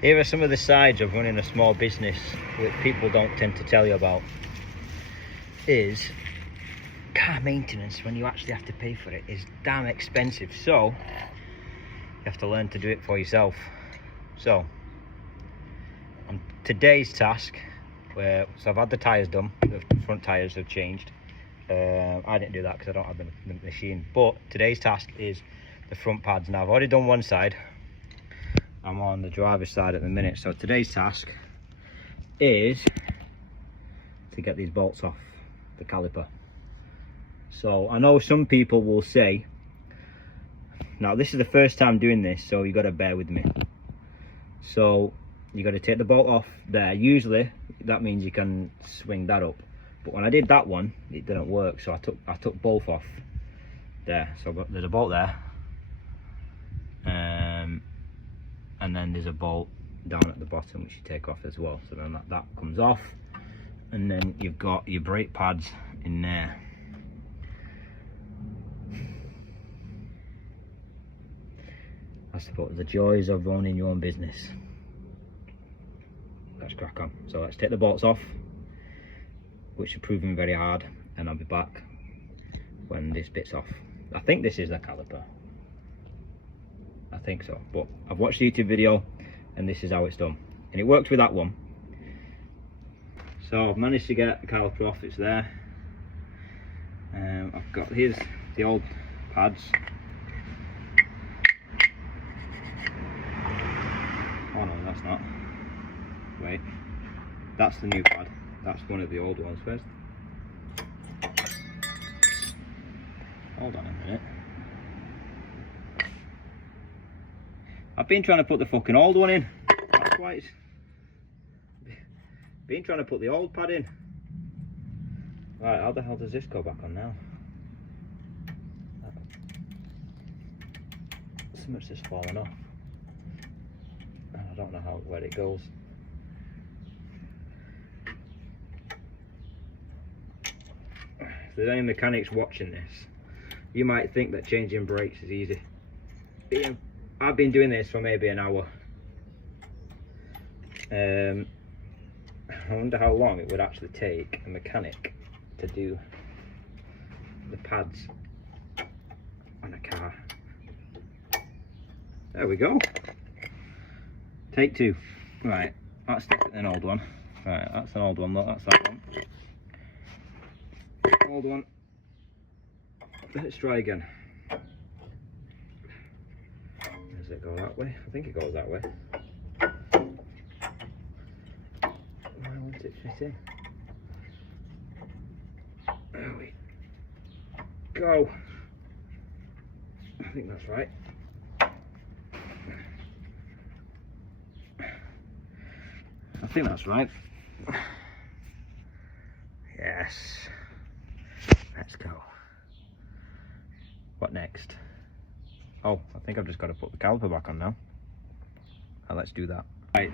Here are some of the sides of running a small business that people don't tend to tell you about. Is car maintenance, when you actually have to pay for it, is damn expensive. So you have to learn to do it for yourself. So on today's task, so I've had the tyres done, the front tyres have changed. I didn't do that because I don't have the machine. But today's task is the front pads. Now I've already done one side. I'm on the driver's side at the minute. So today's task is to get these bolts off the caliper. So I know some people will say, now this is the first time doing this, so you got to bear with me. So you got to take the bolt off there. Usually that means you can swing that up, but when I did that one it didn't work, so I took both off there. So there's a bolt there, and then there's a bolt down at the bottom which you take off as well. So then that comes off, and then you've got your brake pads in there. I suppose the joys of owning your own business. Let's crack on. So let's take the bolts off, which are proving very hard, and I'll be back when this bit's off. I think this is the caliper. I think so, but I've watched the YouTube video and this is how it's done, and it works with that one. So I've managed to get the caliper off, it's there. I've got, here's the old pads. Oh no, that's not. Wait, that's the new pad. That's one of the old ones. First, hold on a minute. I've been trying to put the fucking old one in. That's why it's been trying to put the old pad in. Right, how the hell does this go back on now? So much just falling off. I don't know where it goes. If there's any mechanics watching this, you might think that changing brakes is easy. I've been doing this for maybe an hour. I wonder how long it would actually take a mechanic to do the pads on a car. There we go. Take two. Right, that's an old one. Right, that's an old one, look, that's that one. Old one. Let's try again. Does it go that way? I think it goes that way. Why won't it fit in? There we go. I think that's right. I think that's right. Yes. Let's go. What next? Oh, I think I've just got to put the caliper back on now. Let's do that. Right.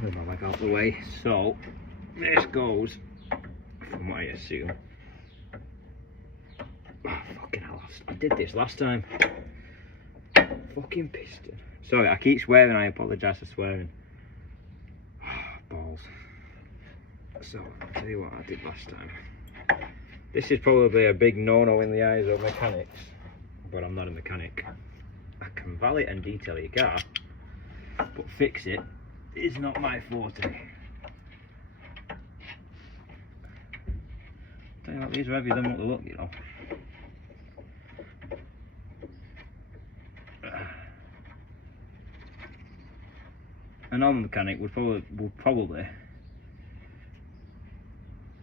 Move my leg out of the way. So, this goes, from what I assume. Oh, fucking hell. I did this last time. Fucking piston. Sorry, I keep swearing. I apologise for swearing. Balls. So, I'll tell you what I did last time. This is probably a big no-no in the eyes of mechanics, but I'm not a mechanic. I can valet and detail your car, but fix it is not my forte. Tell you what, these are heavier than what they look, you know. A normal mechanic would probably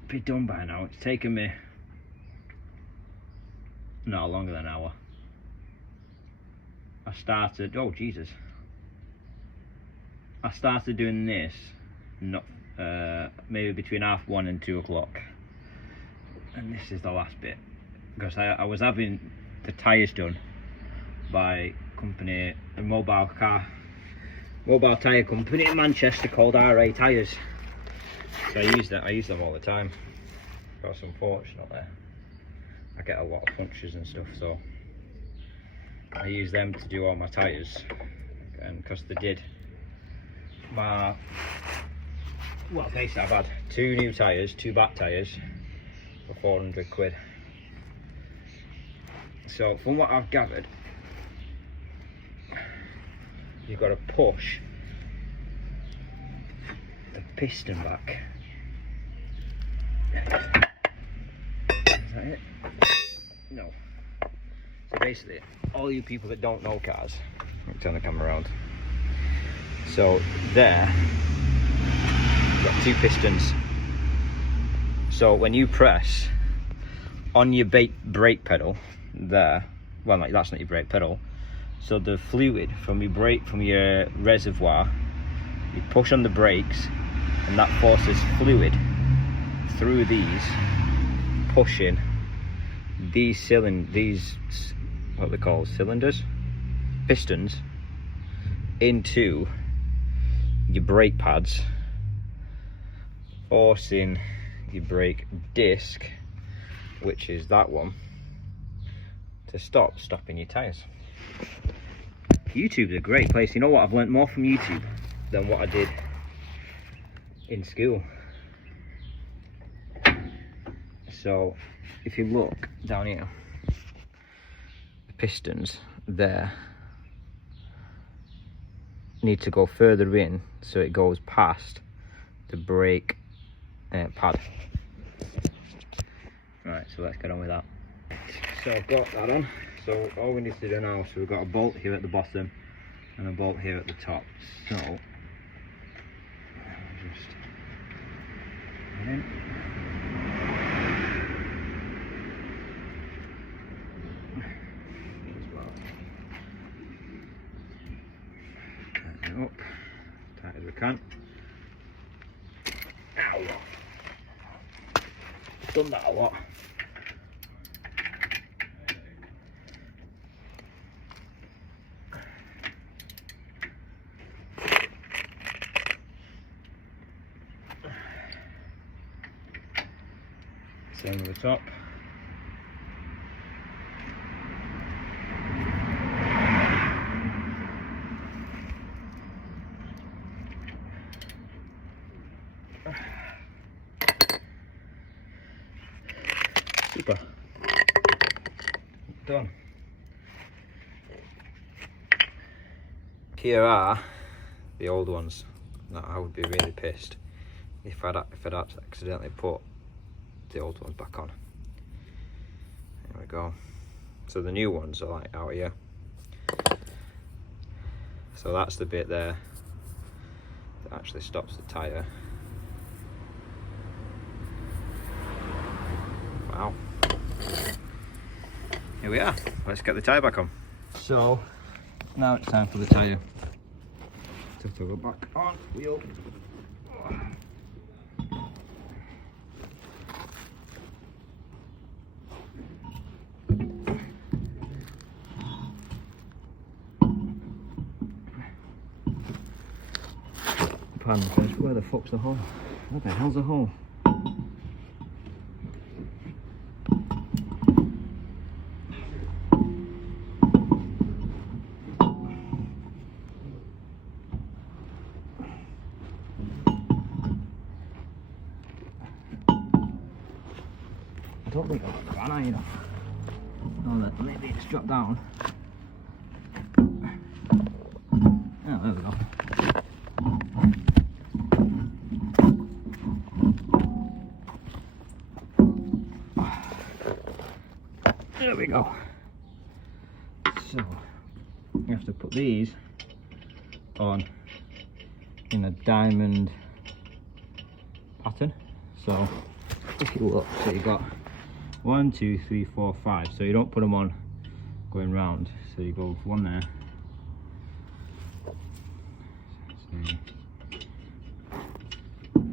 be done by now. It's taken me no longer than an hour. I started, oh Jesus, I started doing this maybe between 1:30 and 2 o'clock, and this is the last bit, because I was having the tyres done by a mobile tyre company in Manchester called RA Tyres. So I use them all the time, because unfortunately I get a lot of punctures and stuff, so I use them to do all my tyres, and because they did well, basically I've had 2 new tyres, 2 back tyres for 400 quid. So from what I've gathered, you've got to push the piston back. Is that it? No. So basically, all you people that don't know cars, let me turn the camera around. So there, you've got 2 pistons. So when you press on your brake pedal there, well, like, that's not your brake pedal. So the fluid from your reservoir, you push on the brakes, and that forces fluid through these, pushing these what they call cylinders, pistons, into your brake pads, forcing your brake disc, which is that one, to stopping your tyres. YouTube's a great place. You know what? I've learnt more from YouTube than what I did in school. So if you look down here, the pistons there need to go further in so it goes past the brake pad. Right, so let's get on with that. So I've got that on. So all we need to do now, so we've got a bolt here at the bottom and a bolt here at the top. So I'll just put it in. Tighten it up, tight as we can. Ow! Done that a lot. Same with the top. Super. Done. Here are the old ones. Now I would be really pissed if I'd accidentally put the old ones back on. There we go. So the new ones are like out here. So that's the bit there that actually stops the tyre. Wow. Here we are. Let's get the tyre back on. So now it's time for the tyre to go back on wheel. Pardon first, where the fuck's the hole? What the hell's the hole? I don't think I've got an iron. Oh, maybe it's dropped down. Oh, there we go. There we go. So you have to put these on in a diamond pattern. So if you look, so you've got 1, 2, 3, 4, 5. So you don't put them on going round. So you go 1 there. So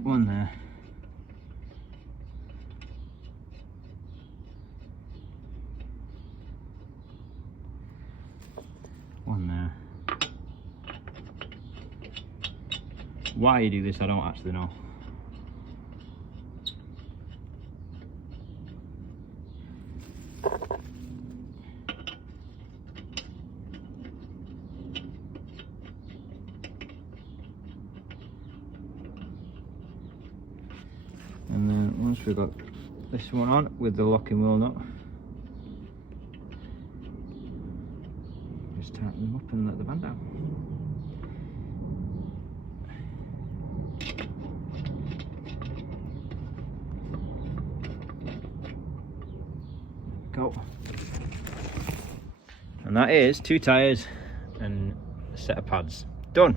1 there. 1 there. Why you do this, I don't actually know. once we've got this one on with the locking wheel nut, just tighten them up and let the band down. Go. And that is 2 tyres and a set of pads. Done.